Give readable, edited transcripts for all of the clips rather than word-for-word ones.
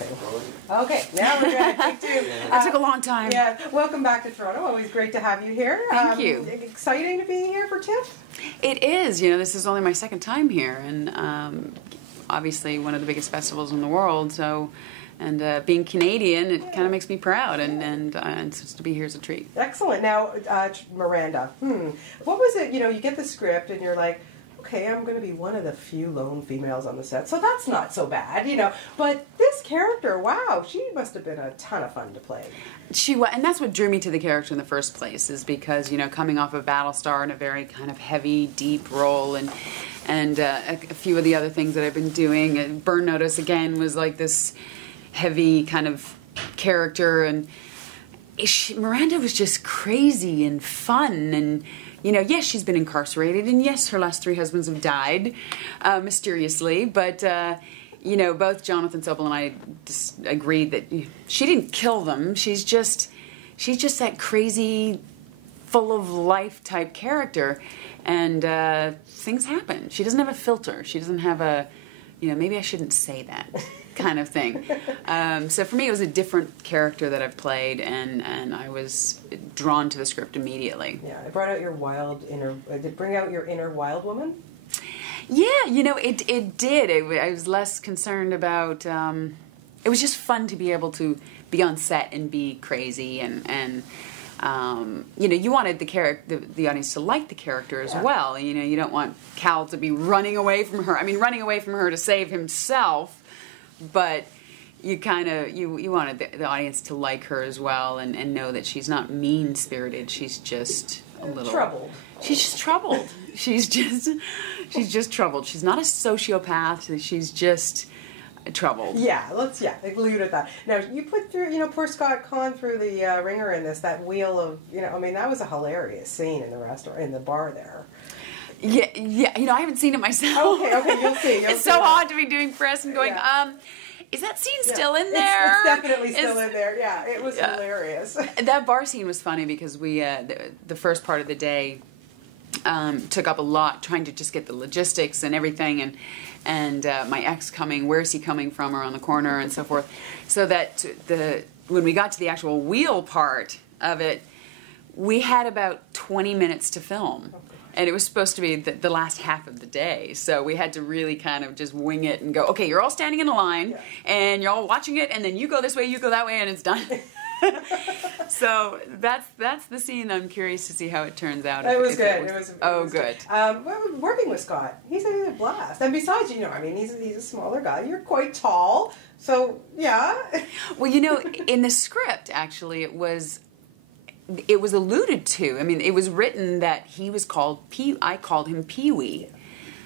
Okay. Okay, now we're good. Take two. That took a long time. Yeah, welcome back to Toronto. Always great to have you here. Thank you. Exciting to be here for TIFF? It is. You know, this is only my second time here, and obviously one of the biggest festivals in the world. So, and being Canadian, it kind of makes me proud, and just to be here is a treat. Excellent. Now, Miranda. What was it? You know, you get the script, and you're like, okay, I'm going to be one of the few lone females on the set, so that's not so bad, you know. But this character, wow, she must have been a ton of fun to play. She was, and that's what drew me to the character in the first place, is because, you know, coming off of Battlestar in a very kind of heavy, deep role, and a few of the other things that I've been doing, and Burn Notice again was like this heavy kind of character, and Miranda was just crazy and fun, and you know, yes, she's been incarcerated, and yes, her last 3 husbands have died mysteriously, but you know, both Jonathan Sobel and I just agreed that she didn't kill them. She's just that crazy, full of life type character, and things happen. She doesn't have a filter. She doesn't have a, you know, maybe I shouldn't say that kind of thing. So for me, it was a different character that I've played, and I was drawn to the script immediately. Yeah, it brought out your wild inner. Did it bring out your inner wild woman? Yeah, you know, it did. I was less concerned about. It was just fun to be able to be on set and be crazy, and you know, you wanted the audience to like the character as well. You know, you don't want Cal to be running away from her. I mean, running away from her to save himself, but you kind of you wanted the audience to like her as well, and know that she's not mean-spirited. She's just a little troubled. She's just troubled. she's just troubled. She's not a sociopath. She's just troubled. Yeah, let's leave it at that. Now, you put through, you know, poor Scott Conn through the ringer in this, that wheel of, you know, I mean, that was a hilarious scene in the restaurant, in the bar there. Yeah, you know, I haven't seen it myself. Okay, you'll see. It's so odd to be doing press and going, is that scene still in there? It's definitely still in there. Yeah, it was hilarious. That bar scene was funny because we, the first part of the day, took up a lot trying to just get the logistics and everything, and my ex coming, where's he coming from around the corner and so forth, so that when we got to the actual wheel part of it, we had about 20 minutes to film. And it was supposed to be the last half of the day. So we had to really kind of just wing it and go, okay, you're all standing in a line, and you're all watching it, and then you go this way, you go that way, and it's done. So that's the scene. I'm curious to see how it turns out. It was good. Good. Well, working with Scott, he's a blast. And besides, you know, I mean, he's a smaller guy. You're quite tall. So, yeah. Well, you know, in the script, actually, it was alluded to. I mean, it was written that he was called I called him Pee-wee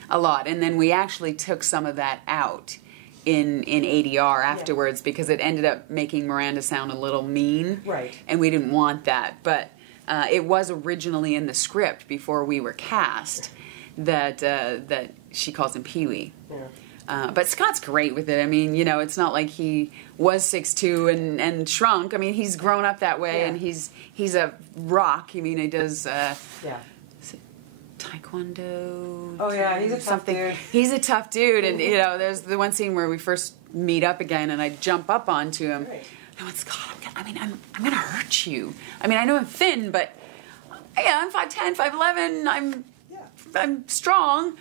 a lot, and then we actually took some of that out in ADR afterwards because it ended up making Miranda sound a little mean, right? And we didn't want that. But it was originally in the script before we were cast that she calls him Pee-wee. Yeah. But Scott's great with it. I mean, you know, it's not like he was 6'2" and shrunk. I mean, he's grown up that way, and he's a rock. I mean, he does Taekwondo. Oh yeah, he's a tough dude. He's a tough dude, and you know, there's the one scene where we first meet up again, and I jump up onto him. Right. I went, Scott, I'm gonna hurt you. I mean, I know I'm thin, but yeah, I'm 5'10", 5'11". I'm strong.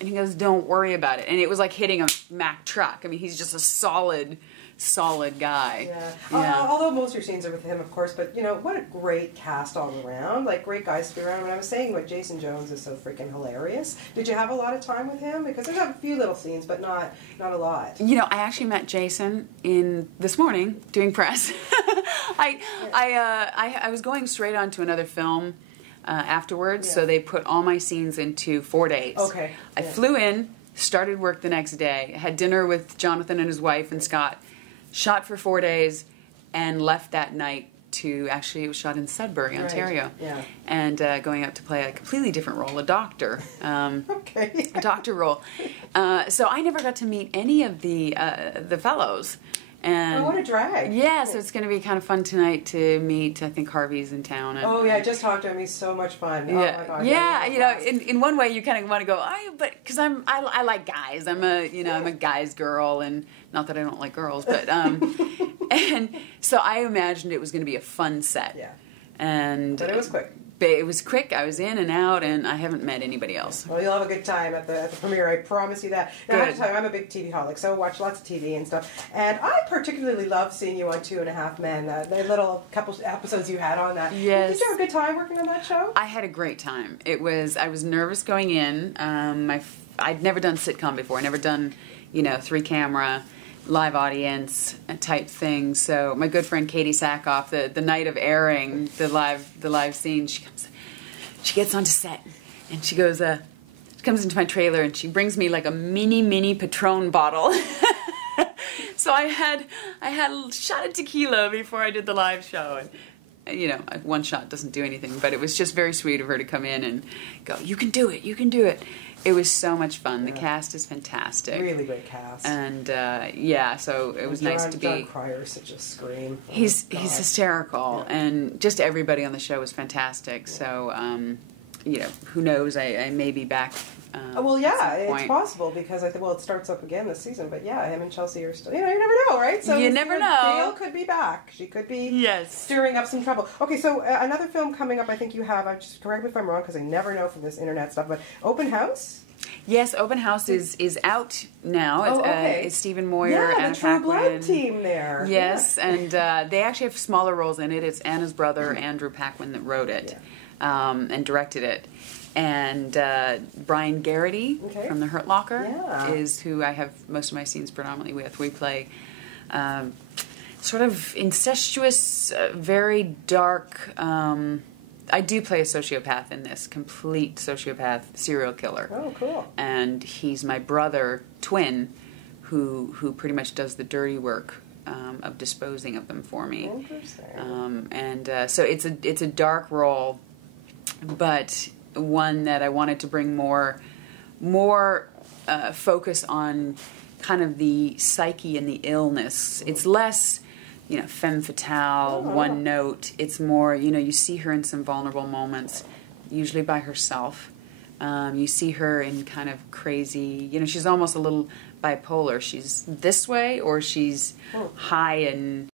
And he goes, don't worry about it. And it was like hitting a Mack truck. I mean, he's just a solid guy. Yeah. Although most of your scenes are with him, of course, but, you know, what a great cast all around. Like, great guys to be around. When I was saying what Jason Jones is so freaking hilarious, did you have a lot of time with him? Because there's a few little scenes, but not a lot. You know, I actually met Jason this morning doing press. I was going straight on to another film afterwards, so they put all my scenes into 4 days. Okay. I flew in, started work the next day, had dinner with Jonathan and his wife and Scott, shot for 4 days, and left that night to, actually it was shot in Sudbury, Ontario. Yeah. And going out to play a completely different role, a doctor. Okay. A doctor role. So I never got to meet any of the fellows. And oh, what a drag. Yeah, so it's going to be kind of fun tonight to meet. I think Harvey's in town. And, oh, yeah, I just talked to him. He's so much fun. Yeah, oh, my God. yeah. You know, in one way, you kind of want to go, oh, but because I like guys. I'm a guy's girl, and not that I don't like girls, but and so I imagined it was going to be a fun set. Yeah. But it was quick. It was quick. I was in and out, and I haven't met anybody else. Well, you'll have a good time at the premiere. I promise you that. Now, I have to tell you, I'm a big TV holic, so I watch lots of TV and stuff. And I particularly love seeing you on 2.5 Men. The little couple episodes you had on that. Yes. Did you have a good time working on that show? I had a great time. I was nervous going in. I'd never done sitcom before. Never done, 3-camera. Live audience type thing. So my good friend Katie Sackhoff, the night of airing the live scene, she gets onto set and she goes, she comes into my trailer and she brings me like a mini Patron bottle. So I had a shot of tequila before I did the live show, and one shot doesn't do anything, but it was just very sweet of her to come in and go, you can do it. It was so much fun. The cast is fantastic. Really great cast. And so it was nice to be. John Cryer's such a scream. He's hysterical, and just everybody on the show was fantastic. So who knows? I may be back. Well, yeah, it's possible because I think it starts up again this season. But yeah, him and Chelsea are still. You never know, right? So you never know. Gail could be back. She could be stirring up some trouble. Okay, so another film coming up. I think you have. Just correct me if I'm wrong because I never know from this internet stuff. But Open House. Yes, Open House is out now. It's Stephen Moyer, Anna Anna the True Blood Paquin. team there. Yes, and they actually have smaller roles in it. It's Anna's brother, Andrew Paquin, that wrote it and directed it. And Brian Garrity from The Hurt Locker is who I have most of my scenes predominantly with. We play sort of incestuous, very dark. I do play a sociopath in this, complete sociopath serial killer. Oh, cool. And he's my brother, twin, who pretty much does the dirty work of disposing of them for me. Interesting. So it's a dark role, but one that I wanted to bring more focus on kind of the psyche and the illness. It's less, femme fatale, one note. It's more, you see her in some vulnerable moments, usually by herself. You see her in kind of crazy, she's almost a little bipolar. She's this way or she's high and